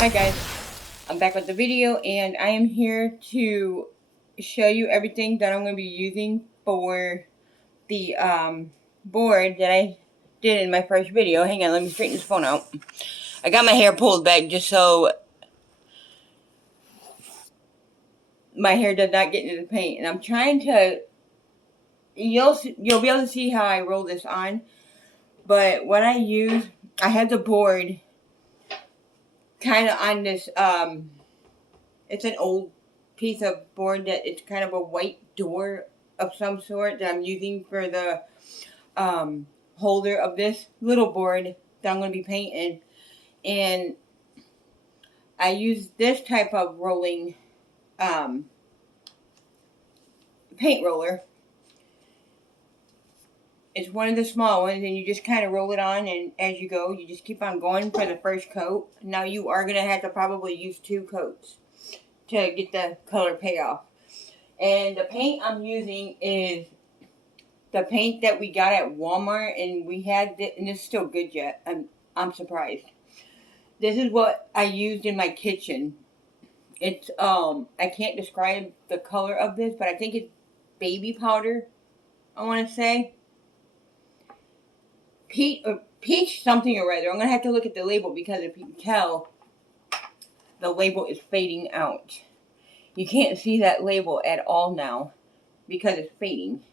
Hi guys, I'm back with the video and I am here to show you everything that I'm going to be using for the board that I did in my first video. Hang on, let me straighten this phone out. I got my hair pulled back just so my hair does not get into the paint, and I'm trying to, you'll be able to see how I roll this on, but what I use, I have the board kind of on this it's an old piece of board that it's kind of a white door of some sort that I'm using for the holder of this little board that I'm going to be painting. And I use this type of rolling paint roller. It's one of the small ones, and you just kind of roll it on, and as you go, you just keep on going for the first coat. Now you are going to have to probably use 2 coats to get the color payoff. And the paint I'm using is the paint that we got at Walmart, and we had this, and it's still good yet. I'm surprised. This is what I used in my kitchen. It's I can't describe the color of this, but I think it's baby powder. I want to say peach something or other. I'm gonna have to look at the label because if you can tell, the label is fading out. You can't see that label at all now because it's fading.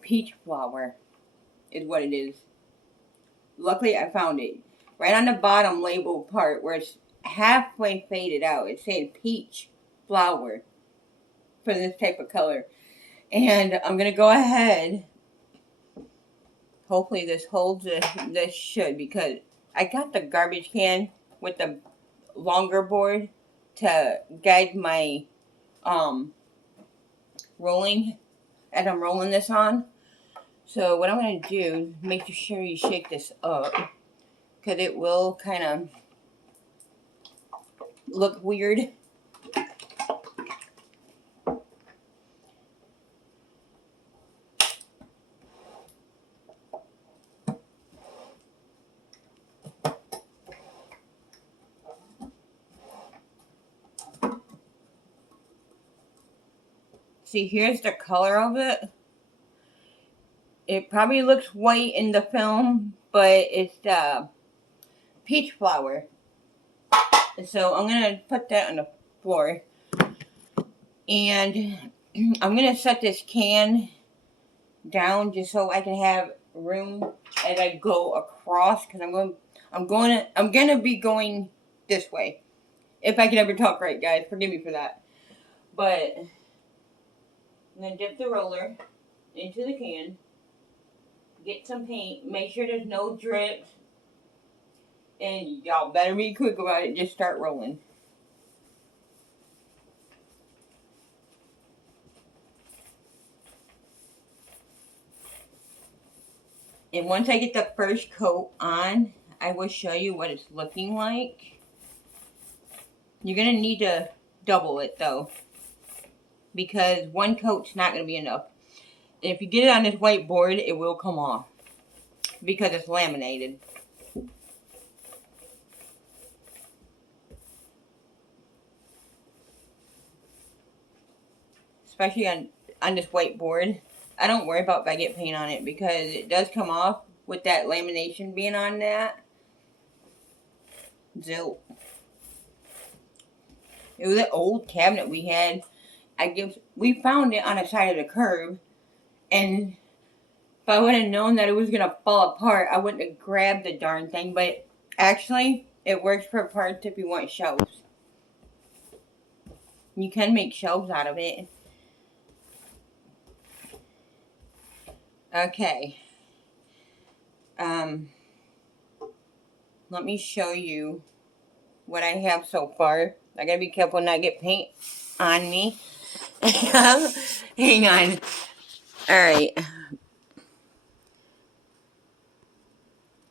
Peach flower is what it is. Luckily, I found it. Right on the bottom label part where it's halfway faded out, it said peach flower for this type of color. And I'm going to go ahead. Hopefully this holds it. This should, because I got the garbage can with the longer board to guide my rolling as I'm rolling this on. So what I'm going to do is make sure you shake this up, because it will kind of look weird. See, here's the color of it. It probably looks white in the film, but it's peach flower. So I'm going to put that on the floor. And I'm going to set this can down just so I can have room as I go across, because I'm going to be going this way. If I can ever talk right, guys, forgive me for that. But I'm going to dip the roller into the can, get some paint, make sure there's no drips, and y'all better be quick about it. Just start rolling. And once I get the first coat on, I will show you what it's looking like. You're going to need to double it though, because one coat's not going to be enough. And if you get it on this white board, it will come off because it's laminated. Especially on this white board. I don't worry about if I get paint on it because it does come off with that lamination being on that. Zilt. It was an old cabinet we had. We found it on the side of the curb, and if I would have known that it was gonna fall apart, I wouldn't have grabbed the darn thing. But actually, it works for parts if you want shelves. You can make shelves out of it. Okay. Let me show you what I have so far. I gotta be careful not get paint on me. Hang on. Alright.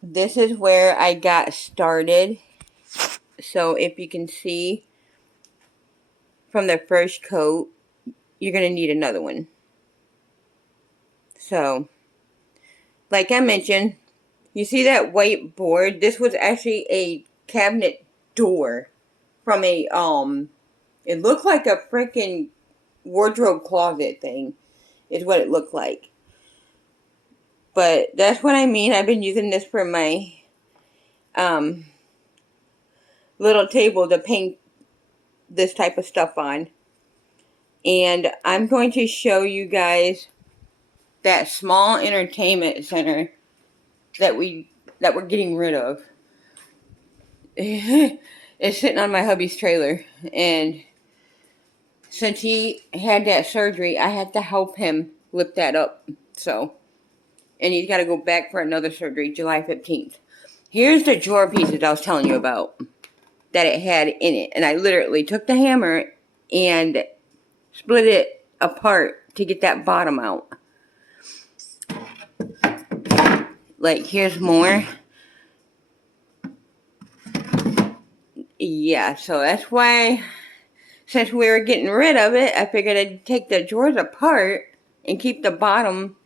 This is where I got started. So if you can see from the first coat, you're gonna need another one. So, like I mentioned, You see that white board? This was actually a cabinet door from a, it looked like a freaking wardrobe closet thing, is what it looked like. But that's what I mean. I've been using this for my, little table to paint this type of stuff on. And I'm going to show you guys that small entertainment center that we're getting rid of. It's sitting on my hubby's trailer, and since he had that surgery, I had to help him lift that up. So, and he's got to go back for another surgery July 15th. Here's the drawer pieces I was telling you about that it had in it, and I literally took the hammer and split it apart to get that bottom out. Like, here's more. Yeah, so that's why, since we were getting rid of it, I figured I'd take the drawers apart and keep the bottom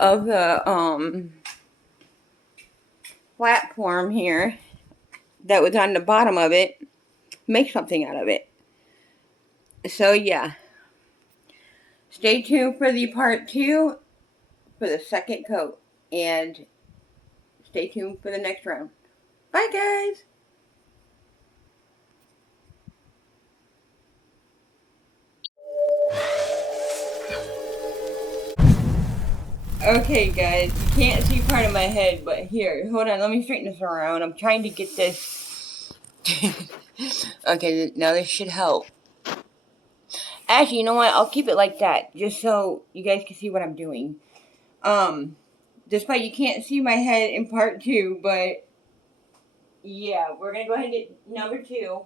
of the platform here that was on the bottom of it, make something out of it. So yeah, stay tuned for the part 2 for the second coat, and stay tuned for the next round. Bye guys! Okay guys, you can't see part of my head, but here, hold on, let me straighten this around. I'm trying to get this. Okay, now this should help. Actually, you know what, I'll keep it like that, just so you guys can see what I'm doing. Despite you can't see my head in part 2, but yeah, we're gonna go ahead and get number 2.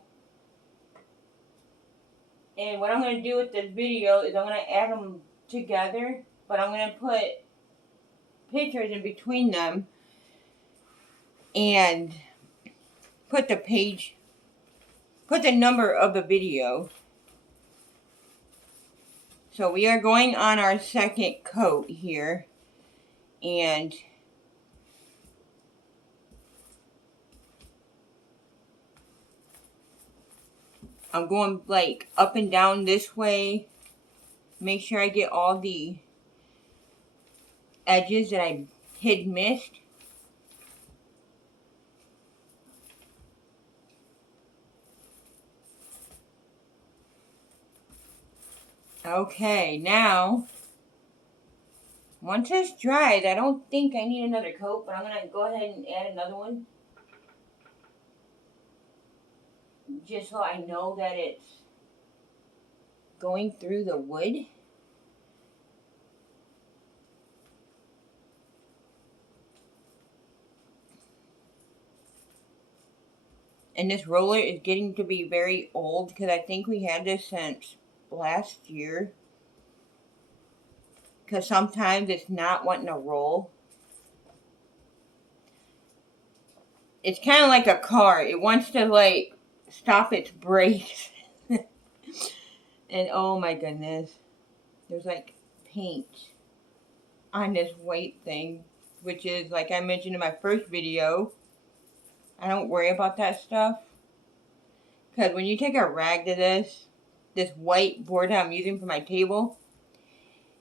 And what I'm gonna do with this video is I'm gonna add them together, but I'm gonna put pictures in between them and put the number of the video. So we are going on our second coat here, and I'm going like up and down this way. Make sure I get all the edges that I had missed. Okay, now, once it's dried, I don't think I need another coat, but I'm going to go ahead and add another one. Just so I know that it's going through the wood. And this roller is getting to be very old, because I think we had this since last year. Because sometimes it's not wanting to roll. It's kind of like a car. It wants to like stop its brakes. And oh my goodness. There's like paint on this white thing. Which is, like I mentioned in my first video, I don't worry about that stuff. Because when you take a rag to this white board that I'm using for my table,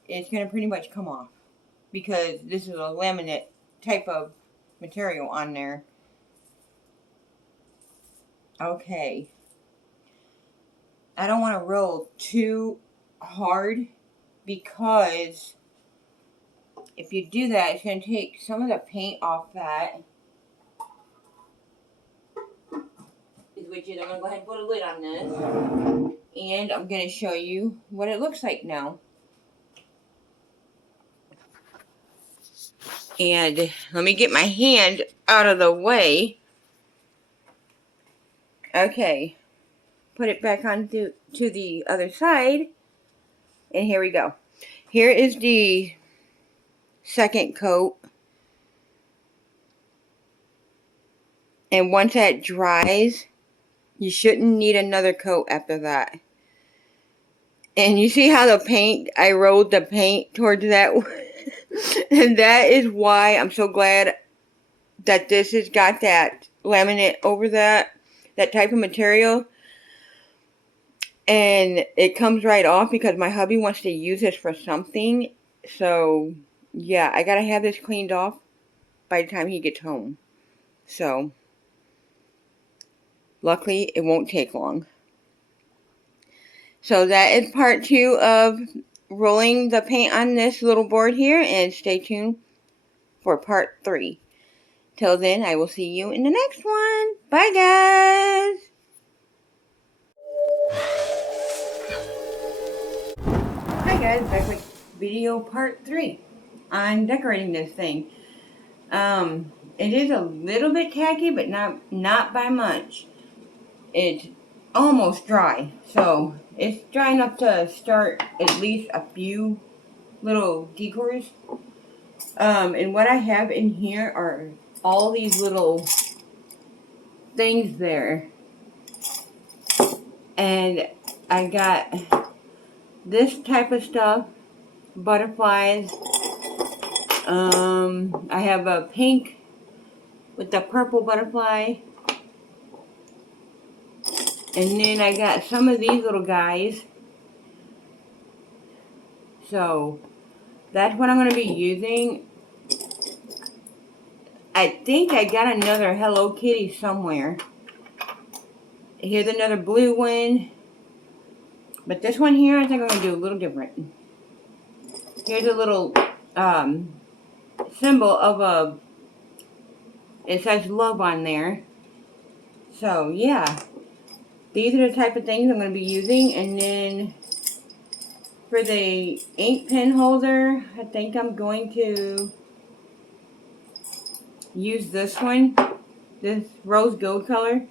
it's going to pretty much come off. Because this is a laminate type of material on there. Okay. I don't want to roll too hard, because if you do that, it's going to take some of the paint off that. Which is, I'm going to go ahead and put a lid on this. And I'm going to show you what it looks like now. And let me get my hand out of the way. Okay. Put it back on to the other side. And here we go. Here is the second coat. And once that dries, you shouldn't need another coat after that. And you see how the paint, I rolled the paint towards that. And that is why I'm so glad that this has got that laminate over that type of material. And it comes right off because my hubby wants to use this for something. So, yeah, I gotta have this cleaned off by the time he gets home. So, luckily, it won't take long. So, that is part 2 of rolling the paint on this little board here. And stay tuned for part 3. Till then, I will see you in the next one. Bye, guys. Hi, guys. Back with video part 3 on decorating this thing. It is a little bit tacky, but not by much. It's almost dry, so it's dry enough to start at least a few little decors. And what I have in here are all these little things there. And I got this type of stuff, butterflies. I have a pink with the purple butterfly. And then I got some of these little guys. So that's what I'm going to be using. I think I got another Hello Kitty somewhere. Here's another blue one. But this one here, I think I'm going to do a little different. Here's a little symbol of a... It says love on there. So, yeah. These are the type of things I'm going to be using. And then for the ink pen holder, I think I'm going to use this one. This rose gold color.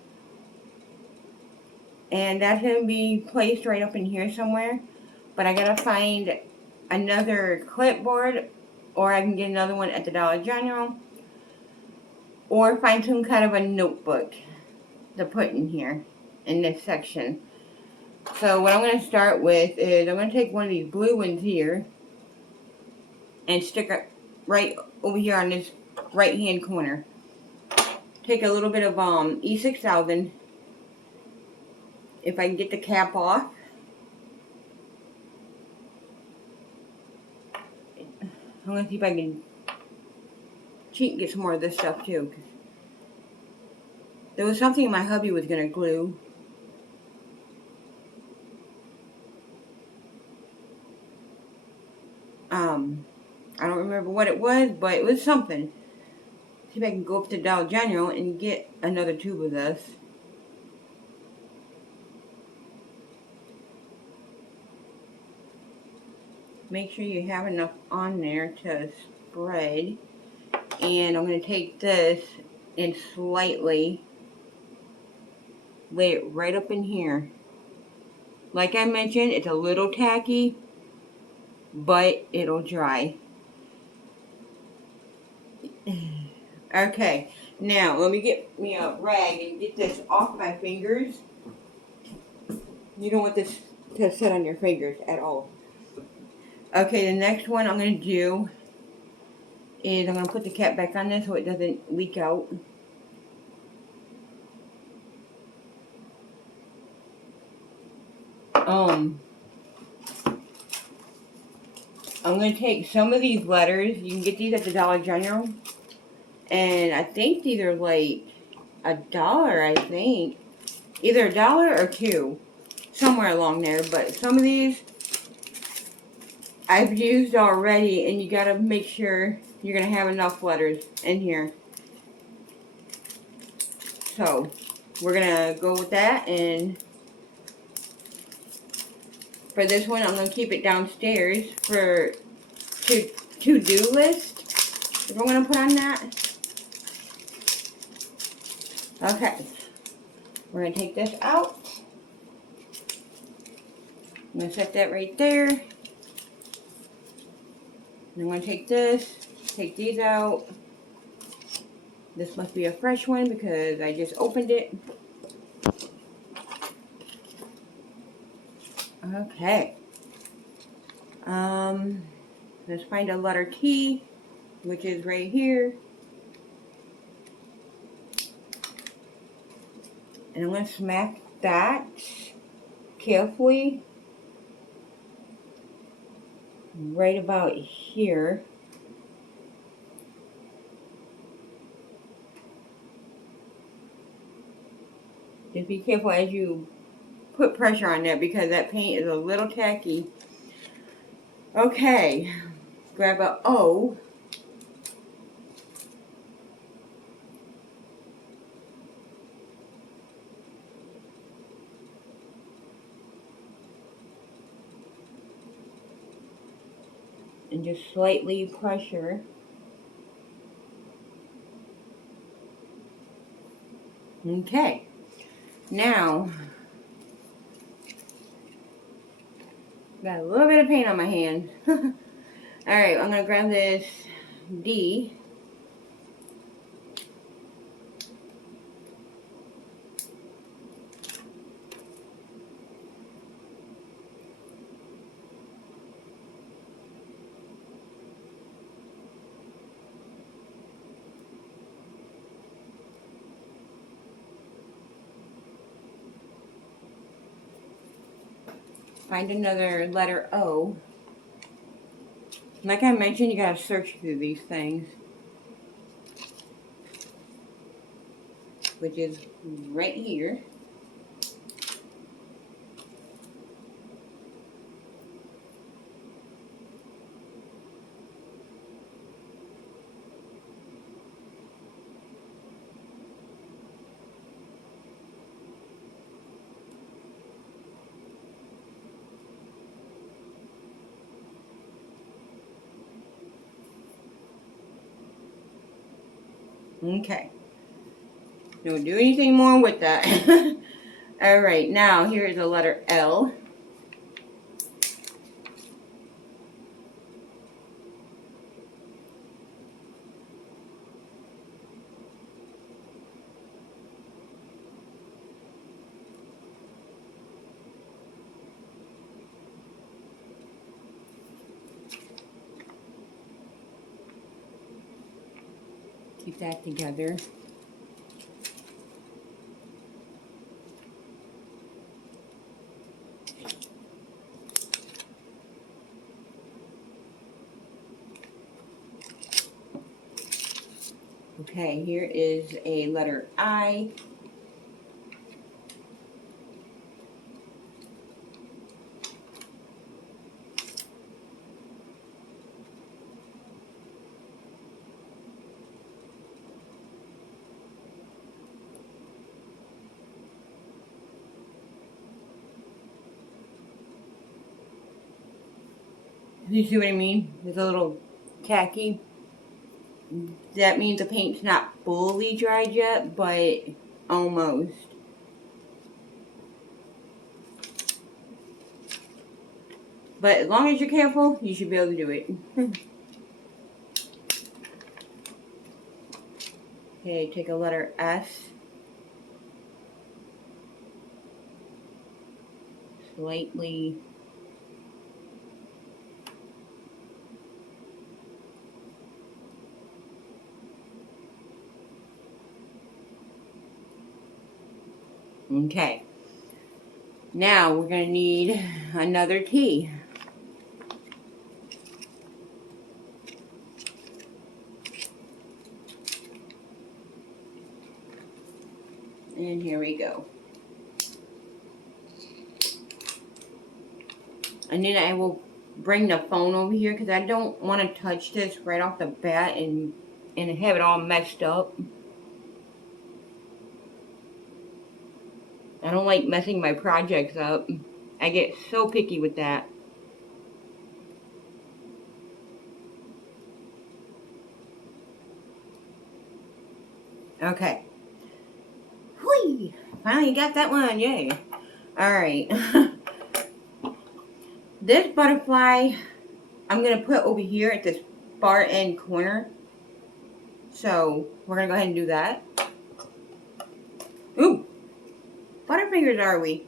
And that's going to be placed right up in here somewhere. But I got to find another clipboard. Or I can get another one at the Dollar General. Or find some kind of a notebook to put in here. In this section. So what I'm going to start with is I'm going to take one of these blue ones here. And stick it right over here on this right hand corner. Take a little bit of E6000. If I can get the cap off. I'm going to see if I can cheat and get some more of this stuff too. There was something my hubby was going to glue. I don't remember what it was, but it was something. See if I can go up to Dollar General and get another tube of this. Make sure you have enough on there to spread. And I'm going to take this and slightly lay it right up in here. Like I mentioned, it's a little tacky, but it'll dry. Okay, now let me get me a rag and get this off my fingers. You don't want this to sit on your fingers at all. Okay, the next one I'm going to do is I'm going to put the cap back on this so it doesn't leak out. I'm going to take some of these letters. You can get these at the Dollar General. And I think these are like $1, I think. Either $1 or $2. Somewhere along there. But some of these I've used already. And you got to make sure you're going to have enough letters in here. So, we're going to go with that. And for this one, I'm going to keep it downstairs for to-do list. If I'm going to put on that. Okay. We're going to take this out. I'm going to set that right there. And I'm going to take this, take these out. This must be a fresh one because I just opened it. Okay. Let's find a letter T, which is right here. And I'm going to smack that carefully right about here. Just be careful as you put pressure on that because that paint is a little tacky. Okay, grab a O. And just slightly pressure. Okay, now got a little bit of paint on my hand. Alright, I'm going to grab this D. Find another letter O. Like I mentioned, you gotta search through these things. Which is right here. Okay. Don't do anything more with that. Alright, now here is a letter L. Keep that together. Okay, here is a letter I. You see what I mean? It's a little tacky. That means the paint's not fully dried yet, but almost. But as long as you're careful, you should be able to do it. Okay, take a letter S. Slightly. Okay. Now we're going to need another T. And here we go. And then I will bring the phone over here because I don't want to touch this right off the bat and have it all messed up. I don't like messing my projects up. I get so picky with that. Okay. Whee! Finally got that one, yay. Alright. This butterfly, I'm going to put over here at this far end corner. So, we're going to go ahead and do that. Ooh! Butterfingers are we?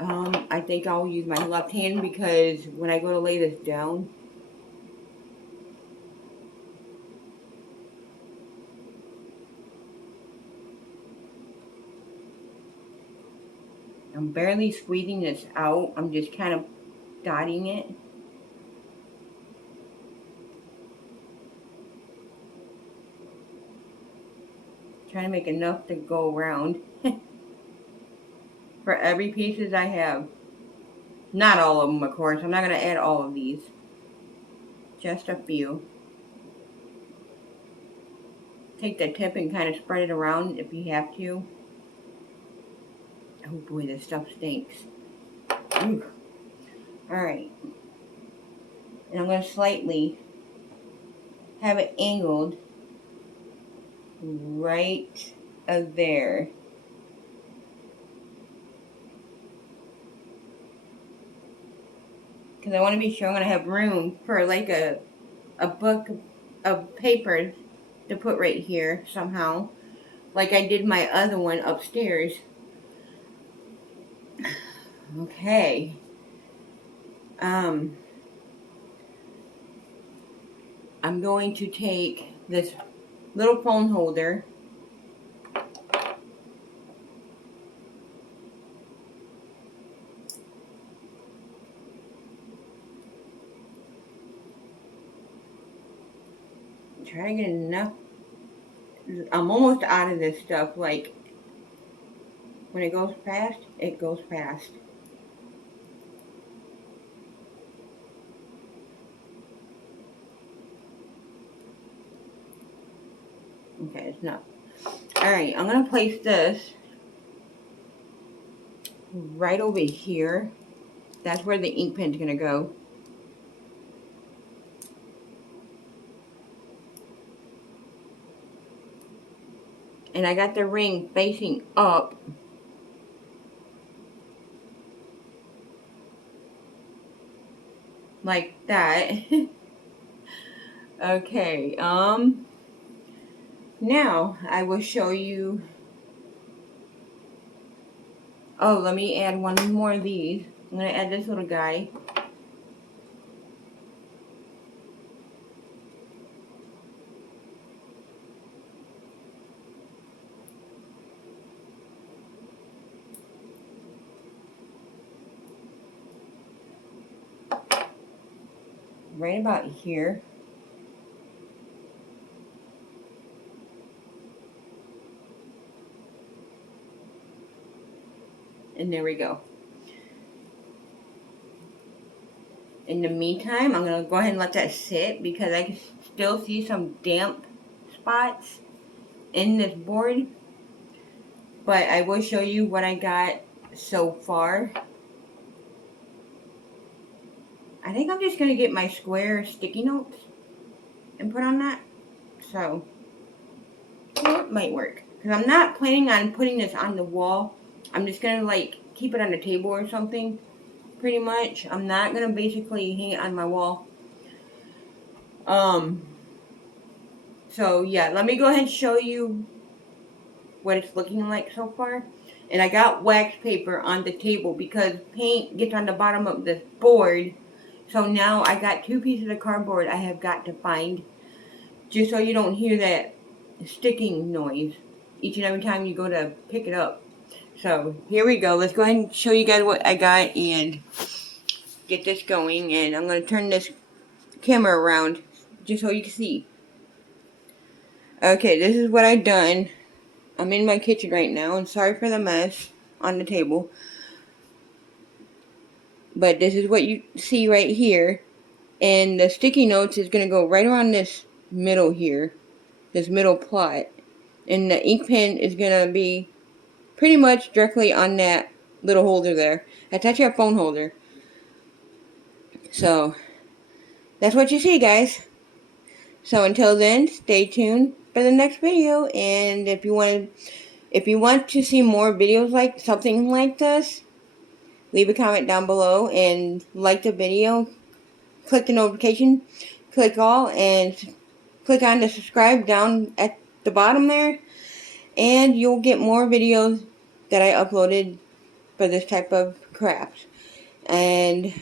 I think I'll use my left hand because when I go to lay this down, I'm barely squeezing this out. I'm just kind of dotting it. Trying to make enough to go around for every pieces I have. Not all of them, of course. I'm not going to add all of these. Just a few. Take the tip and kind of spread it around if you have to. Oh boy, this stuff stinks. Ooh. Alright. And I'm going to slightly have it angled right there. Because I want to be sure I'm going to have room for like a book of paper to put right here somehow. Like I did my other one upstairs. Okay. I'm going to take this little phone holder. Try to get enough. I'm almost out of this stuff. Like, when it goes fast, it goes fast. Okay, it's not. Alright, I'm going to place this right over here. That's where the ink pen's going to go. And I got the ring facing up. Like that. Okay, now I will show you. Oh, let me add one more of these. I'm going to add this little guy. Right about here. And there we go. In the meantime, I'm going to go ahead and let that sit because I can still see some damp spots in this board. But I will show you what I got so far. I think I'm just going to get my square sticky notes and put on that. So, it might work. Because I'm not planning on putting this on the wall. I'm just going to like keep it on the table or something. Pretty much. I'm not going to basically hang it on my wall. So yeah, let me go ahead and show you what it's looking like so far. And I got wax paper on the table because paint gets on the bottom of this board. So now I got 2 pieces of cardboard I have got to find. Just so you don't hear that sticking noise each and every time you go to pick it up. So here we go. Let's go ahead and show you guys what I got and get this going. And I'm going to turn this camera around just so you can see. Okay, this is what I've done. I'm in my kitchen right now, and sorry for the mess on the table. But this is what you see right here. And the sticky notes is going to go right around this middle here. This middle plot. And the ink pen is going to be pretty much directly on that little holder there. That's actually a phone holder. So, that's what you see, guys. So until then, stay tuned for the next video. And if you want to see more videos like something like this, leave a comment down below and like the video. Click the notification, click all, and click on the subscribe down at the bottom there. And you'll get more videos that I uploaded for this type of crafts. And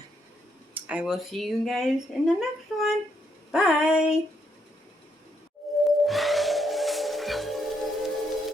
I will see you guys in the next one. Bye!